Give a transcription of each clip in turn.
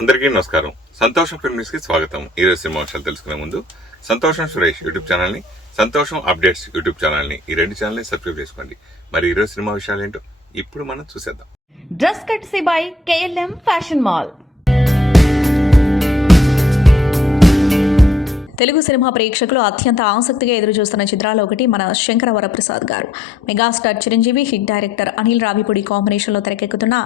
అందరికీ నమస్కారం. సంతోషం ఫిల్మ్ న్యూస్ కి స్వాగతం. ఈరోజు సినిమా విషయాలు తెలుసుకునే ముందు సంతోషం సురేష్ యూట్యూబ్ ఛానల్ ని, సంతోషం అప్డేట్స్ యూట్యూబ్ ఛానల్ ని, ఈ రెండు ఛానల్ ని సబ్స్క్రైబ్ చేసుకోండి. మరి ఈరోజు సినిమా విషయాలు ఏంటో ఇప్పుడు మనం చూసేద్దాం. Dress కట్సీ by KLM fashion mall. Telugu cinema ప్రేక్షకులు అత్యంత ఆసక్తిగా ఎదురుచూస్తున్న చిత్రాల్లో ఒకటి మన శంకర వరప్రసాద్ గారు. Megastar Chiranjeevi, hit director Anil Ravipudi కాంబినేషన్లో తెరకెక్కుతున్న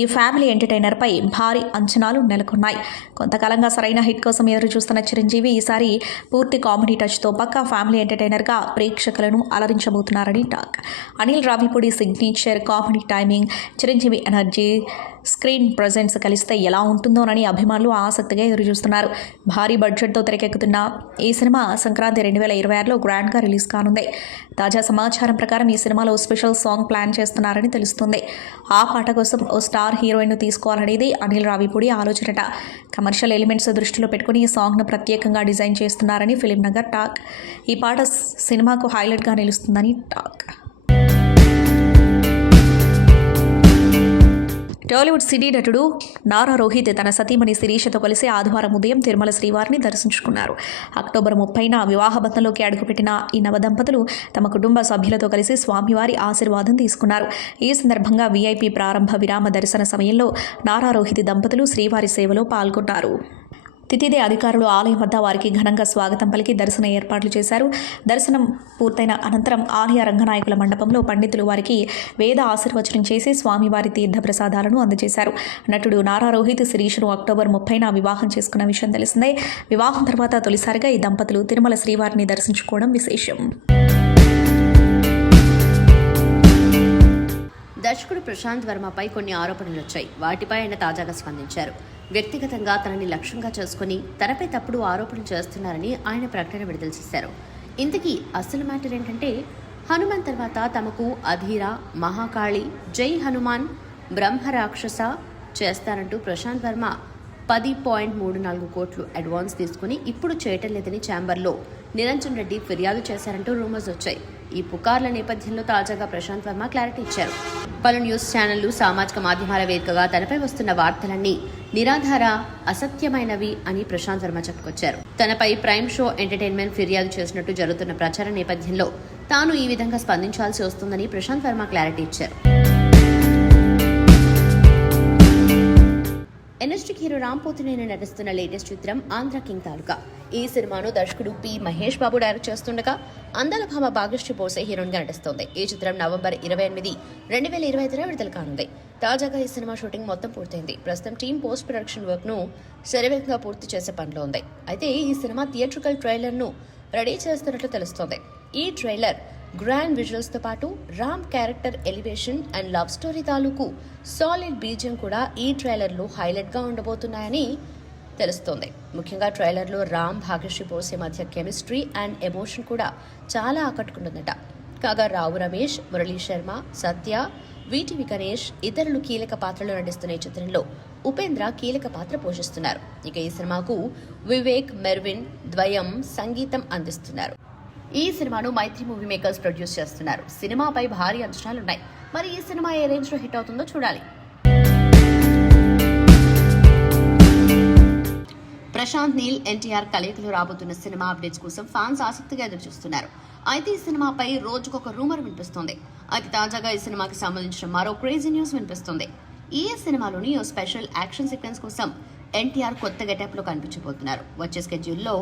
ఈ ఫ్యామిలీ ఎంటర్టైనర్పై భారీ అంచనాలు నెలకొన్నాయి. కొంతకాలంగా సరైన హిట్ కోసం ఎదురుచూస్తున్న చిరంజీవి ఈసారి పూర్తి కామెడీ టచ్తో పక్కా ఫ్యామిలీ ఎంటర్టైనర్గా ప్రేక్షకులను అలరించబోతున్నారని టాక్. Anil Ravipudi signature comedy timing, Chiranjeevi energy, screen presence కలిస్తే ఎలా ఉంటుందోనని అభిమానులు ఆసక్తిగా ఎదురుచూస్తున్నారు. భారీ బడ్జెట్తో తెరకెక్కుతున్న ఈ సినిమా సంక్రాంతి 2026లో గ్రాండ్గా రిలీజ్ కానుంది. తాజా సమాచారం ప్రకారం ఈ సినిమాలో స్పెషల్ సాంగ్ ప్లాన్ చేస్తున్నారని తెలుస్తుంది. ఆ పాట కోసం ఓ స్టార్ హీరోయిన్ను తీసుకోవాలనేది అనిల్ రావిపూడి ఆలోచనట. కమర్షియల్ ఎలిమెంట్స్ దృష్టిలో పెట్టుకుని ఈ సాంగ్ను ప్రత్యేకంగా డిజైన్ చేస్తున్నారని ఫిలిం నగర్ టాక్. ఈ పాట సినిమాకు హైలైట్గా నిలుస్తుందని టాక్. టాలీవుడ్ సినీ నటుడు నారా రోహిత్ తన సతీమణి శిరీషతో కలిసి ఆదివారం ఉదయం తిరుమల శ్రీవారిని దర్శించుకున్నారు. అక్టోబర్ 30న వివాహబంధంలోకి అడుగుపెట్టిన ఈ నవదంపతులు తమ కుటుంబ సభ్యులతో కలిసి స్వామివారి ఆశీర్వాదం తీసుకున్నారు. ఈ సందర్భంగా VIP ప్రారంభ విరామ దర్శన సమయంలో నారా రోహిత్ దంపతులు శ్రీవారి సేవలో పాల్గొన్నారు. తితిదే అధికారులు ఆలయం వద్ద వారికి ఘనంగా స్వాగతం పలికి దర్శన ఏర్పాట్లు చేశారు. దర్శనం పూర్తయిన అనంతరం ఆలయ రంగనాయకుల మండపంలో పండితులు వారికి వేద ఆశీర్వచనం చేసి స్వామివారి తీర్థ ప్రసాదాలను అందజేశారు. నటుడు నారా రోహిత్ శిరీష్ను అక్టోబర్ 30న వివాహం చేసుకున్న విషయం తెలిసిందే. వివాహం తర్వాత తొలిసారిగా ఈ దంపతులు తిరుమల శ్రీవారిని దర్శించుకోవడం విశేషం. దర్శకుడు ప్రశాంత్ వర్మపై కొన్ని ఆరోపణలు వచ్చాయి. వాటిపై ఆయన తాజాగా స్పందించారు. వ్యక్తిగతంగా తనని లక్ష్యంగా చేసుకుని తనపై తప్పుడు ఆరోపణలు చేస్తున్నారని ఆయన ప్రకటన విడుదల చేశారు. ఇంతకీ అసలు మ్యాటర్ ఏంటంటే, హనుమాన్ తర్వాత తమకు అధీర, మహాకాళి, జై హనుమాన్, బ్రహ్మరాక్షస చేస్తారంటూ ప్రశాంత్ వర్మ 10.34 కోట్లు అడ్వాన్స్ తీసుకుని ఇప్పుడు చేయటం లేదని ఛాంబర్లో నిరంజన్ రెడ్డి ఫిర్యాదు చేశారంటూ రూమర్స్ వచ్చాయి. ఈ పుకార్ల నేపథ్యంలో తాజాగా ప్రశాంత్ వర్మ క్లారిటీ ఇచ్చారు. పలు న్యూస్ ఛానళ్లు, సామాజిక మాధ్యమాల వేదికగా తనపై వస్తున్న వార్తలన్నీ నిరాధార, అసత్యమైనవి అని ప్రశాంత్ వర్మ చెప్పుకొచ్చారు. తనపై ప్రైమ్ షో ఎంటర్టైన్మెంట్ ఫిర్యాదు చేసినట్టు జరుగుతున్న ప్రచార నేపథ్యంలో తాను ఈ విధంగా స్పందించాల్సి వస్తుందని ప్రశాంత్ వర్మ క్లారిటీ ఇచ్చారు. ఎన్ఎస్టీ హీరో రామ్ పోతినేని నటిస్తున్న లేటెస్ట్ చిత్రం ఆంధ్ర కింగ్ తాలూకా. ఈ సినిమాను దర్శకుడు P. మహేష్ బాబు డైరెక్ట్ చేస్తుండగా అందాల భామ భాగ్యశ్రీ బోసే హీరోయిన్గా నటిస్తోంది. ఈ చిత్రం నవంబర్ 28, 2025 విడుదల కానుంది. తాజాగా ఈ సినిమా షూటింగ్ మొత్తం పూర్తయింది. ప్రస్తుతం టీమ్ పోస్ట్ ప్రొడక్షన్ వర్క్ ను శరవేగంగా పూర్తి చేసే పనిలో ఉంది. అయితే ఈ సినిమా థియేట్రికల్ ట్రైలర్ ను రెడీ చేస్తున్నట్లు తెలుస్తోంది. ఈ ట్రైలర్ గ్రాండ్ విజువల్స్ తో పాటు Ram character elevation and love story తాలూకు సాలిడ్ బీజియం కూడా ఈ ట్రైలర్ లో హైలైట్ గా ఉండబోతున్నాయని తెలుస్తోంది. ముఖ్యంగా ట్రైలర్ లో రామ్, భాగ్యశ్రీ బోసే మధ్య కెమిస్ట్రీ అండ్ ఎమోషన్ కూడా చాలా ఆకట్టుకుంటుందట. కాగా రావు రమేష్, మురళీ శర్మ, సత్య, VTV గణేష్ ఇతరులు కీలక పాత్రలో నటిస్తున్న ఈ చిత్రంలో ఉపేంద్ర కీలక పాత్ర పోషిస్తున్నారు. ఇక ఈ సినిమాకు వివేక్, మెర్విన్ ద్వయం సంగీతం అందిస్తున్నారు. ఈ సినిమాను మైత్రి మూవీ మేకర్స్ ప్రొడ్యూస్ చేస్తున్నారు. సినిమాపై భారీ అంచనాలున్నాయి. మరి ఈ సినిమా ఏ రేంజ్ లో హిట్ అవుతుందో చూడాలి. ప్రశాంత్ నీల్, NTR కలయికలో రాబోతున్న సినిమా అప్డేట్స్ కోసం ఫ్యాన్స్ ఆసక్తిగా ఎదురుచూస్తున్నారు. అయితే ఈ సినిమాపై రోజుకొక రూమర్ వినిపిస్తుంది. అయితే తాజాగా ఈ సినిమాకి సంబంధించిన మరో క్రేజీ న్యూస్ వినిపిస్తుంది. ఈ సినిమాలోని ఓ స్పెషల్ యాక్షన్ సీక్వెన్స్ కోసం NTR కొత్త గెటప్ లో కనిపించబోతున్నారు. వచ్చే స్కెడ్యూల్లో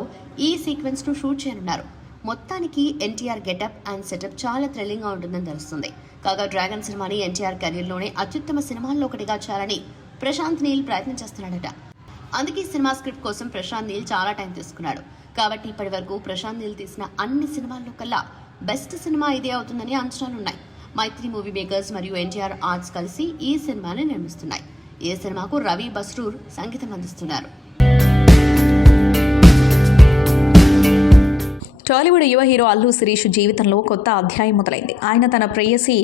ఈ సీక్వెన్స్ ను షూట్ చేయనున్నారు. మొత్తానికి NTR గెటప్ అండ్ సెటప్ చాలా థ్రిల్లింగ్ గా ఉంటుందని తెలుస్తుంది. కాగా డ్రాగన్ సినిమాని NTR కెరీర్ లోనే అత్యుత్తమ సినిమాల్లో ఒకటిగా చేయాలని ప్రశాంత్ నీల్ ప్రయత్నం చేస్తున్నాడట. అందుకే సినిమా స్క్రిప్ట్ కోసం ప్రశాంత్ నీల్ చాలా టైం తీసుకున్నాడు. కాబట్టి ఇప్పటి వరకు ప్రశాంత్ నీల్ తీసిన అన్ని సినిమాల్లో కల్లా బెస్ట్ సినిమా ఇదే అవుతుందని అంచనాలున్నాయి. మైత్రి మూవీ మేకర్స్ మరియు NTR ఆర్ట్స్ కలిసి ఈ సినిమాని నిర్మిస్తున్నాయి. ఈ సినిమాకు రవి బస్రూర్ సంగీతం అందిస్తున్నారు. టాలీవుడ్ యువ హీరో అల్లు శిరీష్ జీవితంలో కొత్త అధ్యాయం మొదలైంది. ఆయన తన ప్రేయసి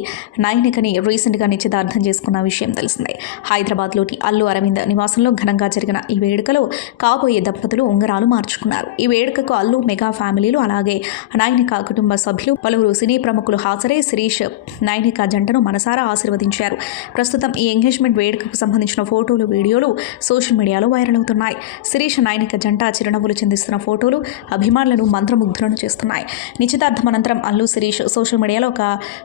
నైనికని రీసెంట్గా నిశ్చితార్థం చేసుకున్న విషయం తెలిసిందే. హైదరాబాద్లోని అల్లు అరవింద్ నివాసంలో ఘనంగా జరిగిన ఈ వేడుకలో కాబోయే దంపతులు ఉంగరాలు మార్చుకున్నారు. ఈ వేడుకకు అల్లు మెగా ఫ్యామిలీలు అలాగే నైనిక కుటుంబ సభ్యులు పలువురు సినీ ప్రముఖులు హాజరై శిరీష్ నైనిక జంటను మనసారా ఆశీర్వదించారు. ప్రస్తుతం ఈ ఎంగేజ్మెంట్ వేడుకకు సంబంధించిన ఫోటోలు, వీడియోలు సోషల్ మీడియాలో వైరల్ అవుతున్నాయి. శిరీష్ నైనిక జంట చిరునవ్వులు చిందిస్తున్న ఫోటోలు అభిమానులను మంత్రముగ్ధులను చేస్తున్నాయి. నిశ్చితార్థం అనంతరం అల్లు శిరీష్ సోషల్ మీడియాలో ఒక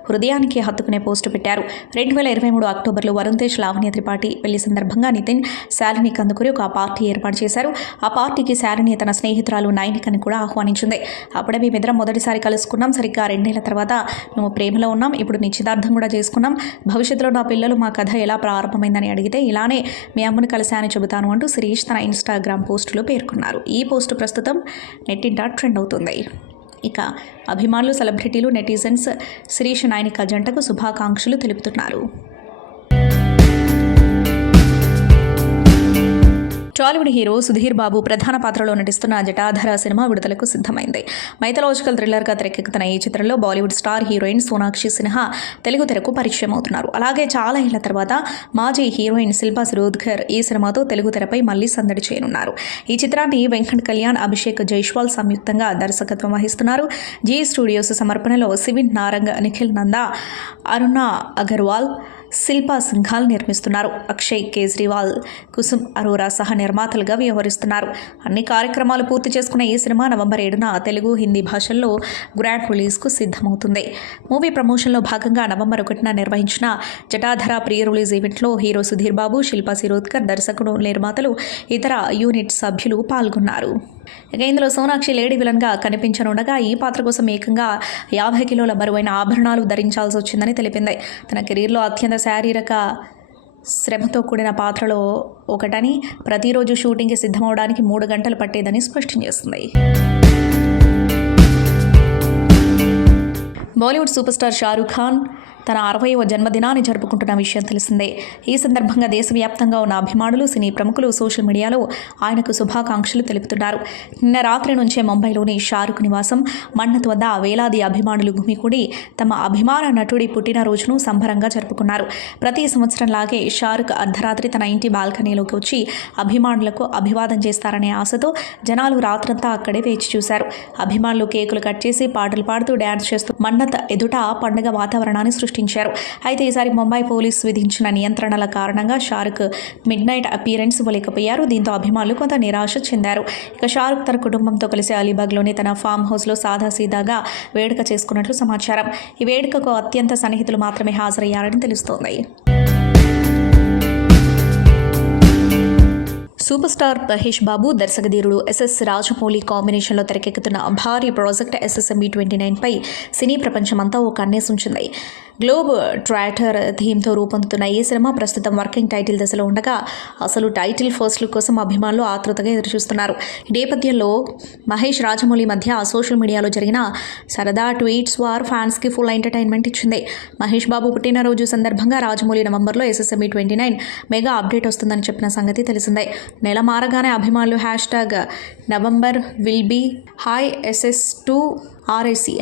హృదయానికి హత్తుకునే పోస్టు పెట్టారు. 2023 అక్టోబర్లో వరుణ్ తేజ్, లావణ్య త్రిపాఠి పెళ్లి సందర్భంగా నితిన్, శాలిని కందుకూరి ఒక పార్టీ ఏర్పాటు చేశారు. ఆ పార్టీకి శాలిని తన స్నేహితురాలు నైనికని కూడా ఆహ్వానించింది. అప్పుడే మేమిద్దరం మొదటిసారి కలుసుకున్నాం. సరిగ్గా 2 నెలల తర్వాత మేము ప్రేమలో ఉన్నాం. ఇప్పుడు నిశ్చితార్థం కూడా చేసుకున్నాం. భవిష్యత్తులో నా పిల్లలు మా కథ ఎలా ప్రారంభమైందని అడిగితే ఇలానే మీ అమ్మను కలిశానని చెబుతాను అంటూ శిరీష్ తన ఇన్స్టాగ్రామ్ పోస్టులో పేర్కొన్నారు. ఈ పోస్టు ప్రస్తుతం నెట్టింట ట్రెండ్ అవుతుంది. ఇక అభిమానులు, సెలబ్రిటీలు, నెటిజన్స్ శిరీష్ నైనిక జంటకు శుభాకాంక్షలు తెలుపుతున్నారు. టాలీవుడ్ హీరో సుధీర్ బాబు ప్రధాన పాత్రలో నటిస్తున్న జటాధర సినిమా విడుదలకు సిద్ధమైంది. మైథలాజికల్ థ్రిల్లర్గా తెరకెక్కుతున్న ఈ చిత్రంలో బాలీవుడ్ స్టార్ హీరోయిన్ సోనాక్షి సిన్హా తెలుగు తెరకు పరిచయం అవుతున్నారు. అలాగే చాలా ఏళ్ల తర్వాత మాజీ హీరోయిన్ శిల్పా శిరోద్కర్ ఈ సినిమాతో తెలుగు తెరపై మళ్లీ సందడి చేయనున్నారు. ఈ చిత్రాన్ని వెంకట్ కళ్యాణ్, అభిషేక్ జైస్వాల్ సంయుక్తంగా దర్శకత్వం వహిస్తున్నారు. జీ స్టూడియోస్ సమర్పణలో సివిన్ నారంగ్, నిఖిల్ నందా, అరుణ అగర్వాల్, శిల్పా సింఘాల్ నిర్మిస్తున్నారు. అక్షయ్ కేజ్రీవాల్, కుసుమ్ అరోరా సహ నిర్మాతలుగా వ్యవహరిస్తున్నారు. అన్ని కార్యక్రమాలు పూర్తి చేసుకున్న ఈ సినిమా నవంబర్ 7న తెలుగు, హిందీ భాషల్లో గ్రాండ్ రిలీజ్కు సిద్ధమవుతుంది. మూవీ ప్రమోషన్లో భాగంగా నవంబర్ 1న నిర్వహించిన జటాధర ప్రీ రిలీజ్ ఈవెంట్లో హీరో సుధీర్ బాబు, శిల్పా శిరోద్కర్, దర్శకుడు, నిర్మాతలు, ఇతర యూనిట్ సభ్యులు పాల్గొన్నారు. ఇక ఇందులో సోనాక్షి లేడీ విలన్గా కనిపించనుండగా ఈ పాత్ర కోసం ఏకంగా 50 కిలోల బరువైన ఆభరణాలు ధరించాల్సి వచ్చిందని తెలిపింది. తన కెరీర్లో అత్యంత శారీరక శ్రమతో కూడిన పాత్రలో ఒకటని, ప్రతిరోజు షూటింగ్కి సిద్ధమవడానికి 3 గంటలు పట్టేదని స్పష్టం చేస్తుంది. బాలీవుడ్ సూపర్ స్టార్ షారూఖ్ ఖాన్ తన 60వ జన్మదినాన్ని జరుపుకుంటున్న విషయం తెలిసిందే. ఈ సందర్భంగా దేశవ్యాప్తంగా ఉన్న అభిమానులు, సినీ ప్రముఖులు సోషల్ మీడియాలో ఆయనకు శుభాకాంక్షలు తెలుపుతున్నారు. నిన్న రాత్రి నుంచే ముంబైలోని షారూఖ్ నివాసం మన్నత్ వద్ద వేలాది అభిమానులు గుమికూడి తమ అభిమాన నటుడి పుట్టినరోజును సంబరంగా జరుపుకున్నారు. ప్రతి సంవత్సరంలాగే షారూఖ్ అర్ధరాత్రి తన ఇంటి బాల్కనీలోకి వచ్చి అభిమానులకు అభివాదం చేస్తారనే ఆశతో జనాలు రాత్రంతా అక్కడే వేచి చూశారు. అభిమానులు కేకులు కట్ చేసి, పాటలు పాడుతూ, డ్యాన్స్ చేస్తూ మన్నత్ ఎదుట పండుగ వాతావరణాన్ని సృష్టించారు. అయితే ఈసారి ముంబై పోలీసు విధించిన నియంత్రణల కారణంగా షారూఖ్ మిడ్ నైట్ అపీరెన్స్ ఇవ్వలేకపోయారు. దీంతో అభిమానులు కొంత నిరాశ చెందారు. ఇక షారూఖ్ తన కుటుంబంతో కలిసి అలీబాగ్లోని తన ఫామ్ హౌస్లో సాదాసీదాగా వేడుక చేసుకున్నట్లు సమాచారం. ఈ వేడుకకు అత్యంత సన్నిహితులు మాత్రమే హాజరయ్యారని తెలుస్తోంది. Super star Mahesh Babu, దర్శకధీరుడు SS Rajamouli కాంబినేషన్లో తెరకెక్కుతున్న భారీ ప్రాజెక్ట్ SSMB 29పై సినీ ప్రపంచమంతా ఓ కన్నేసుంచింది. గ్లోబ్ ట్రాటర్ థీమ్తో రూపొందుతున్న ఈ సినిమా ప్రస్తుతం వర్కింగ్ టైటిల్ దశలో ఉండగా అసలు టైటిల్ ఫస్ట్ లుక్ కోసం అభిమానులు ఆతృతగా ఎదురుచూస్తున్నారు. ఈ నేపథ్యంలో మహేష్, రాజమౌళి మధ్య సోషల్ మీడియాలో జరిగిన సరదా ట్వీట్స్ వార్ ఫ్యాన్స్కి ఫుల్ ఎంటర్టైన్మెంట్ ఇచ్చింది. మహేష్ బాబు పుట్టినరోజు సందర్భంగా రాజమౌళి నవంబర్లో SSMB 29 మెగా అప్డేట్ వస్తుందని చెప్పిన సంగతి తెలిసిందే. నెల మారగానే అభిమానులు #November will be high SS2 RSC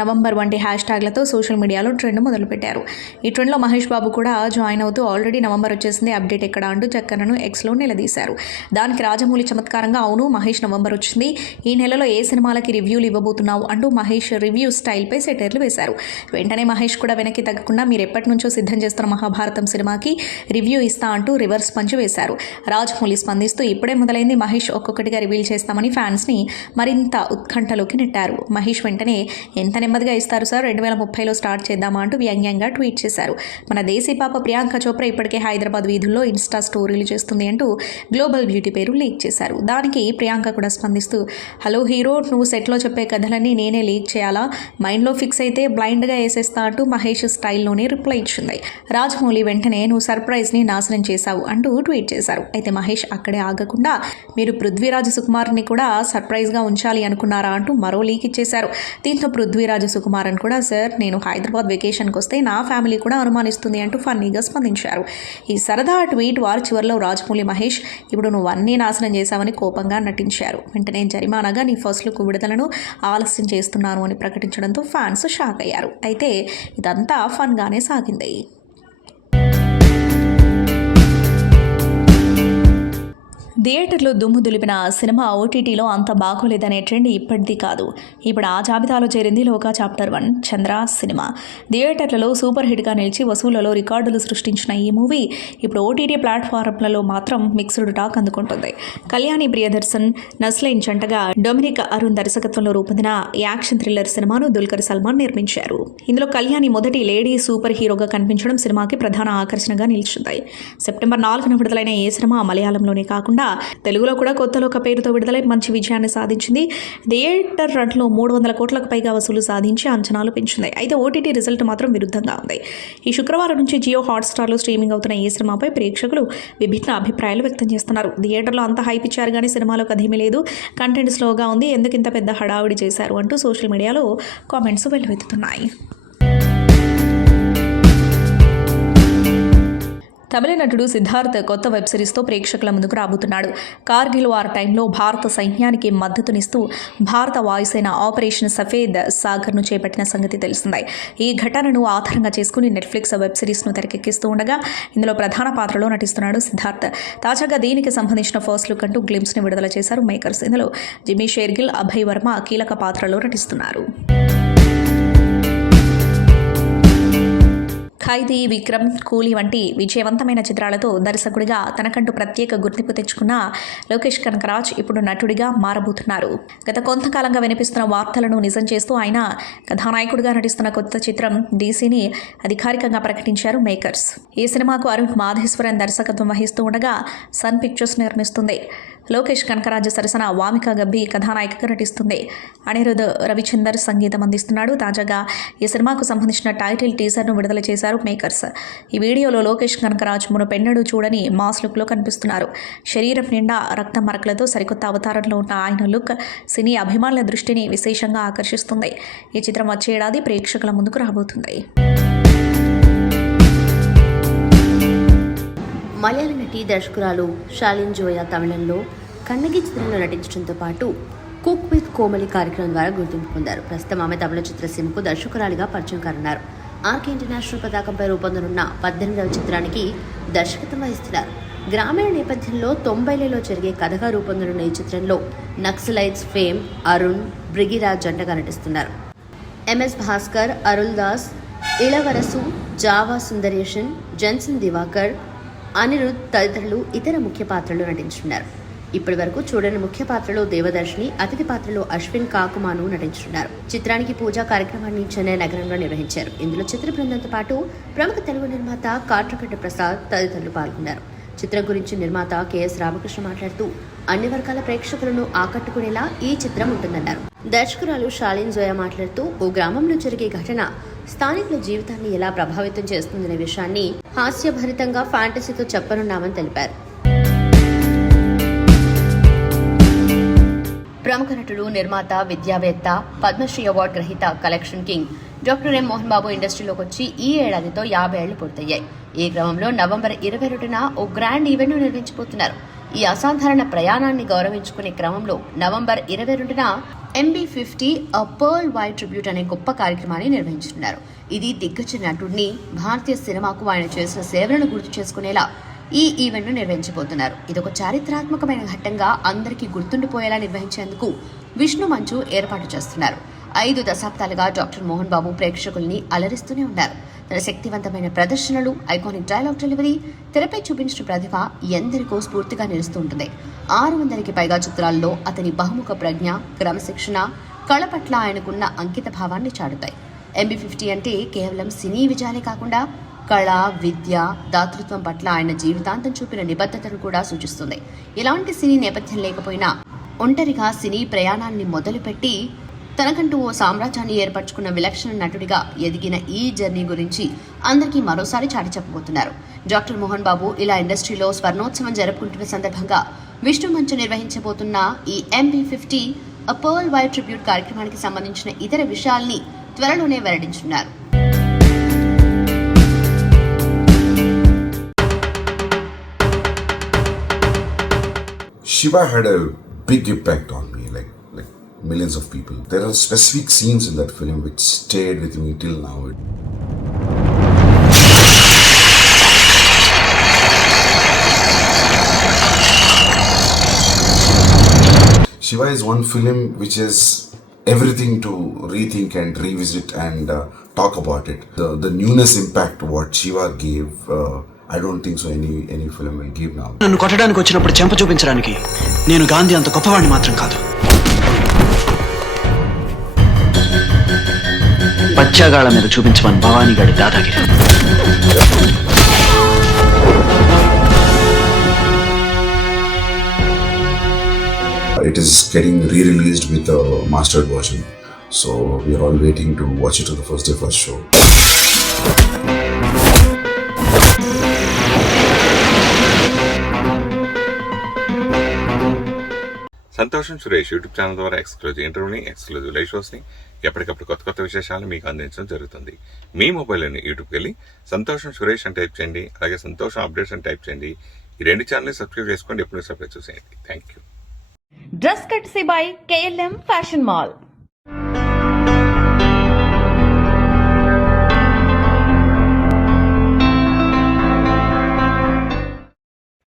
#November వంటి హ్యాష్ట్యాగ్లతో సోషల్ మీడియాలో ట్రెండ్ మొదలుపెట్టారు. ఈ ట్రెండ్లో మహేష్ బాబు కూడా జాయిన్ అవుతూ ఆల్రెడీ నవంబర్ వచ్చేసింది, అప్డేట్ ఎక్కడ అంటూ చక్కరను Xలో నిలదీశారు. దానికి రాజమౌళి చమత్కారంగా, అవును మహేష్ నవంబర్ వచ్చింది, ఈ నెలలో ఏ సినిమాలకి రివ్యూలు ఇవ్వబోతున్నావు అంటూ మహేష్ రివ్యూ స్టైల్పై సెటైర్లు వేశారు. వెంటనే మహేష్ కూడా వెనక్కి తగ్గకుండా మీరు ఎప్పటి నుంచో సిద్ధం చేస్తున్న మహాభారతం సినిమాకి రివ్యూ ఇస్తా అంటూ రివర్స్ పంచ్ వేశారు. రాజమౌళి స్పందిస్తూ ఇప్పుడే మొదలైంది, మహేష్ ఒక్కొక్కటిగా రివీల్ చేస్తామని ఫ్యాన్స్ని మరింత ఉత్కంఠలోకి నెట్టారు. మహేష్ వెంటనే ఎంత నెమ్మదిగా ఇస్తారు సార్, 2030లో స్టార్ట్ చేద్దామా అంటూ వ్యంగ్యంగా ట్వీట్ చేశారు. మన దేశీ పాప ప్రియాంక చోప్రా ఇప్పటికే హైదరాబాద్ వీధుల్లో ఇన్స్టా స్టోరీలు చేస్తుంది అంటూ గ్లోబల్ బ్యూటీ పేరు లీక్ చేశారు. దానికి ప్రియాంక కూడా స్పందిస్తూ, హలో హీరో, నువ్వు సెట్లో చెప్పే కథలన్నీ నేనే లీక్ చేయాలా, మైండ్లో ఫిక్స్ అయితే బ్లైండ్గా వేసేస్తా అంటూ మహేష్ స్టైల్లోనే రిప్లై ఇచ్చింది. రాజమౌళి వెంటనే నువ్వు సర్ప్రైజ్ని నాశనం చేశావు అంటూ ట్వీట్ చేశారు. అయితే మహేష్ అక్కడే ఆగకుండా మీరు పృథ్వీరాజ్ సుకుమార్ని కూడా సర్ప్రైజ్గా ఉంచాలి అనుకున్నారా అంటూ మరో లీక్ ఇచ్చేశారు. దీంతో పృథ్వీరాజ్ సుకుమారన్ కూడా సార్ నేను హైదరాబాద్ వెకేషన్కి వస్తే నా ఫ్యామిలీ కూడా అనుమానిస్తుంది అంటూ ఫన్నీగా స్పందించారు. ఈ సరదా ట్వీట్ వారు చివరిలో రాజమౌళి మహేష్ ఇప్పుడు నువ్వు అన్నీ నాశనం చేశావని కోపంగా నటించారు. వెంటనే జరిమానాగా నీ ఫస్ట్ లుక్ విడుదలను ఆలస్యం చేస్తున్నాను అని ప్రకటించడంతో ఫ్యాన్స్ షాక్ అయ్యారు. అయితే ఇదంతా ఫన్గానే సాగింది. థియేటర్లో దుమ్ము దులిపిన సినిమా ఓటీటీలో అంత బాగోలేదనే ట్రెండ్ ఇప్పటిది కాదు. ఇప్పుడు ఆ జాబితాలో చేరింది లోకా చాప్టర్ 1 చంద్ర సినిమా. థియేటర్లలో సూపర్ హిట్గా నిలిచి వసూళ్లలో రికార్డులు సృష్టించిన ఈ మూవీ ఇప్పుడు ఓటీటీ ప్లాట్ఫారంలలో మాత్రం మిక్స్డ్ టాక్ అందుకుంటుంది. కళ్యాణి ప్రియదర్శన్ నస్లైన్ జంటగా డొమినిక్ అరుణ్ దర్శకత్వంలో రూపొందిన యాక్షన్ థ్రిల్లర్ సినిమాను దుల్కర్ సల్మాన్ నిర్మించారు. ఇందులో కళ్యాణి మొదటి లేడీ సూపర్ హీరోగా కనిపించడం సినిమాకి ప్రధాన ఆకర్షణగా నిలిచింది. సెప్టెంబర్ 4న విడుదలైన ఈ సినిమా మలయాళంలోనే కాకుండా తెలుగులో కూడా కొత్తలో ఒక పేరుతో విడుదలై మంచి విజయాన్ని సాధించింది. థియేటర్ రన్లో 300 కోట్లకు పైగా వసూలు సాధించి అంచనాలు పెంచింది. అయితే ఓటీటీ రిజల్ట్ మాత్రం విరుద్ధంగా ఉంది. ఈ శుక్రవారం నుంచి జియో హాట్స్టార్లో స్ట్రీమింగ్ అవుతున్న ఈ సినిమాపై ప్రేక్షకులు విభిన్న అభిప్రాయాలు వ్యక్తం చేస్తున్నారు. థియేటర్లో అంత హైప్ ఇచ్చారు కానీ సినిమాలో కథేమీ లేదు, కంటెంట్ స్లోగా ఉంది, ఎందుకు ఇంత పెద్ద హడావిడి చేశారు అంటూ సోషల్ మీడియాలో కామెంట్స్ వెల్లువెత్తుతున్నాయి. తమిళ నటుడు సిద్ధార్థ్ కొత్త వెబ్ సిరీస్తో ప్రేక్షకుల ముందుకు రాబోతున్నాడు. కార్గిల్ వార్ టైంలో భారత సైన్యానికి మద్దతునిస్తూ భారత వాయుసేన ఆపరేషన్ సఫేద్ సాగర్ను చేపట్టిన సంగతి తెలిసిందే. ఈ ఘటనను ఆధారంగా చేసుకుని నెట్ఫ్లిక్స్ వెబ్ సిరీస్ను తెరకెక్కిస్తూ ఉండగా ఇందులో ప్రధాన పాత్రలో నటిస్తున్నాడు సిద్ధార్థ్. తాజాగా దీనికి సంబంధించిన ఫస్ట్ లుక్ అంటూ గ్లిమ్స్ని విడుదల చేశారు మేకర్స్. ఇందులో జిమ్మీ షేర్గిల్, అభయ్ వర్మ కీలక పాత్రలో నటిస్తున్నారు. ఖైదీ, విక్రమ్, కూలీ వంటి విజయవంతమైన చిత్రాలతో దర్శకుడిగా తనకంటూ ప్రత్యేక గుర్తింపు తెచ్చుకున్న లోకేష్ కనకరాజ్ ఇప్పుడు నటుడిగా మారబోతున్నారు. గత కొంతకాలంగా వినిపిస్తున్న వార్తలను నిజం చేస్తూ ఆయన కథానాయకుడిగా నటిస్తున్న కొత్త చిత్రం డీసీని అధికారికంగా ప్రకటించారు మేకర్స్. ఈ సినిమాకు అరుణ్ మాధేశ్వరన్ దర్శకత్వం వహిస్తూ ఉండగా సన్ పిక్చర్స్ నిర్మిస్తుంది. లోకేష్ కనకరాజ్ సరసన వామిక గబ్బి కథానాయికగా నటిస్తుంది. అనిరుద్ రవిచందర్ సంగీతం అందిస్తున్నాడు. తాజాగా ఈ సినిమాకు సంబంధించిన టైటిల్ టీజర్ను విడుదల చేశారు మేకర్స్. ఈ వీడియోలో లోకేష్ కనకరాజ్ మునుపెన్నడూ చూడని మాస్ లుక్లో కనిపిస్తున్నారు. శరీరం నిండా రక్త మరకలతో సరికొత్త అవతారంలో ఉన్న ఆయన లుక్ సినీ అభిమానుల దృష్టిని విశేషంగా ఆకర్షిస్తుంది. ఈ చిత్రం వచ్చే ఏడాది ప్రేక్షకుల ముందుకు రాబోతుంది. మలయాళ నటి దర్శకురాలు షాలిన్ జోయా తమిళంలో కన్నగి చిత్రంలో నటించడంతో పాటు కుక్ విత్ కోమలి కార్యక్రమం ద్వారా గుర్తింపు పొందారు. ప్రస్తుతం ఆమె తమిళ చిత్రసీమకు దర్శకురాలిగా పరిచయం కానున్నారు. ఆర్కే ఇంటర్నేషనల్ పతాకంపై రూపొందనున్న 18వ చిత్రానికి దర్శకత్వం వహిస్తున్నారు. గ్రామీణ నేపథ్యంలో 90లలో జరిగే కథగా రూపొందనున్న ఈ చిత్రంలో నక్సలైట్స్ ఫేమ్ అరుణ్, బ్రిగిరాజ్ జంటగా నటిస్తున్నారు. ఎంఎస్ భాస్కర్, అరుల్ దాస్, ఇళవరసు, జావా సుందరేషన్, జన్సన్ దివాకర్, అనిరుద్ తదితరులు ఇతర ముఖ్య పాత్రలు నటించున్నారు. ఇప్పటి వరకు చూడని ముఖ్య పాత్రలో దేవదర్శిని, అతిథి పాత్రలో అశ్విన్ కాకుమాను నటించున్నారు. చిత్రానికి పూజా కార్యక్రమాన్ని చెన్నై నగరంలో నిర్వహించారు. ఇందులో చిత్ర బృందంతో పాటు ప్రముఖ తెలుగు నిర్మాత కాట్రకట్ట ప్రసాద్ తదితరులు పాల్గొన్నారు. చిత్రం గురించి నిర్మాత కెఎస్ రామకృష్ణ మాట్లాడుతూ అన్ని వర్గాల ప్రేక్షకులను ఆకట్టుకునేలా ఈ చిత్రం ఉంటుందన్నారు. దర్శకురాలు షాలిన్ జోయా మాట్లాడుతూ ఓ గ్రామంలో జరిగే ఘటన స్థానికుల జీవితాన్ని ఎలా ప్రభావితం చేస్తుందనే విషయాన్ని హాస్యభరితంగా ఫ్యాంటసీతో చెప్పనున్నామని తెలిపారు. ప్రముఖ నటుడు, నిర్మాత, విద్యావేత్త, పద్మశ్రీ అవార్డు గ్రహీత, collection king doctor M Mohan Babu ఇండస్ట్రీలోకి వచ్చి ఈ ఏడాదితో 50 ఏళ్లు పూర్తయ్యాయి. ఈ క్రమంలో నవంబర్ 22న ఓ గ్రాండ్ ఈవెంట్ను నిర్వహించబోతున్నారు. ఈ అసాధారణ ప్రయాణాన్ని గౌరవించుకునే క్రమంలో November 22న MB50 A Pearl White Tribute అనే గొప్ప కార్యక్రమాన్ని నిర్వహించుతున్నారు. ఇది దిగ్గజ నటుడిని, భారతీయ సినిమాకు ఆయన చేసిన సేవలను గుర్తు చేసుకునేలా ఈ ఈవెంట్ను నిర్వహించబోతున్నారు. ఇదొక చారిత్రాత్మకమైన ఘట్టంగా అందరికీ గుర్తుండిపోయేలా నిర్వహించేందుకు విష్ణు మంచు ఏర్పాటు చేస్తున్నారు. 5 దశాబ్దాలుగా డాక్టర్ మోహన్ బాబు ప్రేక్షకుల్ని అలరిస్తూనే ఉన్నారు. తన శక్తివంతమైన ప్రదర్శనలు, ఐకానిక్ డైలాగ్ డెలివరీ, తెరపై చూపించిన ప్రతిభ ఎందరికో స్ఫూర్తిగా నిలుస్తూ ఉంటుంది. 600కి పైగా చిత్రాల్లో అతని బహుముఖ ప్రజ్ఞ, క్రమశిక్షణ, కళ పట్ల ఆయనకున్న అంకిత భావాన్ని చాటుతాయి. MB50 అంటే కేవలం సినీ విజయాలే కాకుండా కళ, విద్య, దాతృత్వం పట్ల ఆయన జీవితాంతం చూపిన నిబద్ధతను కూడా సూచిస్తుంది. ఎలాంటి సినీ నేపథ్యం లేకపోయినా ఒంటరిగా సినీ ప్రయాణాన్ని మొదలుపెట్టి తనకంటూ ఓ సామ్రాజ్యాన్ని ఏర్పరచుకున్న విలక్షణ నటుడిగా ఎదిగిన ఈ జర్నీ గురించి అందరికీ మరోసారి చాటి చెప్పబోతున్నారు. డాక్టర్ మోహన్ బాబు ఇలా ఇండస్ట్రీలో స్వర్ణోత్సవం జరుపుకుంటున్న సందర్భంగా విష్ణు మంచు నిర్వహించబోతున్న ఈ MB50 అ పర్ల్ వైట్ ట్రిబ్యూట్ కార్యక్రమానికి సంబంధించిన ఇతర విషయాల్ని త్వరలోనే వెల్లడించనున్నారు. Shiva had a big impact on me, like millions of people. There are specific scenes in that film which stayed with me till now. Shiva is one film which is everything to rethink and revisit and talk about it. The newness impact what Shiva gave, I don't think so any film will give now. నన్ను కొట్టడానికి వచ్చినప్పుడు చెంప చూపించడానికి నేను గాంధీ అంత గొప్పవాడిని మాత్రం కాదు. పచ్చాగాళ్ళ మీద చూపించమని భవానీ గారి dadagiri. It is getting re-released with a mastered version, so we are all waiting to watch it on the first day first show. సంతోషం సురేష్ యూట్యూబ్ ఛానల్ ద్వారా ఎక్స్క్లూజివ్ ఇంటర్వ్యూని, ఎక్స్క్లూజివ్ లైవ్ షోస్ని, ఎప్పటికప్పుడు కొత్త విశేషాలను మీకు అందించడం జరుగుతుంది. మీ మొబైల్లోని యూట్యూబ్కి వెళ్ళి సంతోషం సురేష్ అని టైప్ చేయండి, అలాగే సంతోషం అప్డేట్స్ అని టైప్ చేయండి. ఈ రెండు ఛానల్ని సబ్స్క్రైబ్ చేసుకోండి, ఎప్పుడు సబ్స్క్రైబ్ చూసేయండి. Thank you. Dress కట్సీ by KLM fashion mall.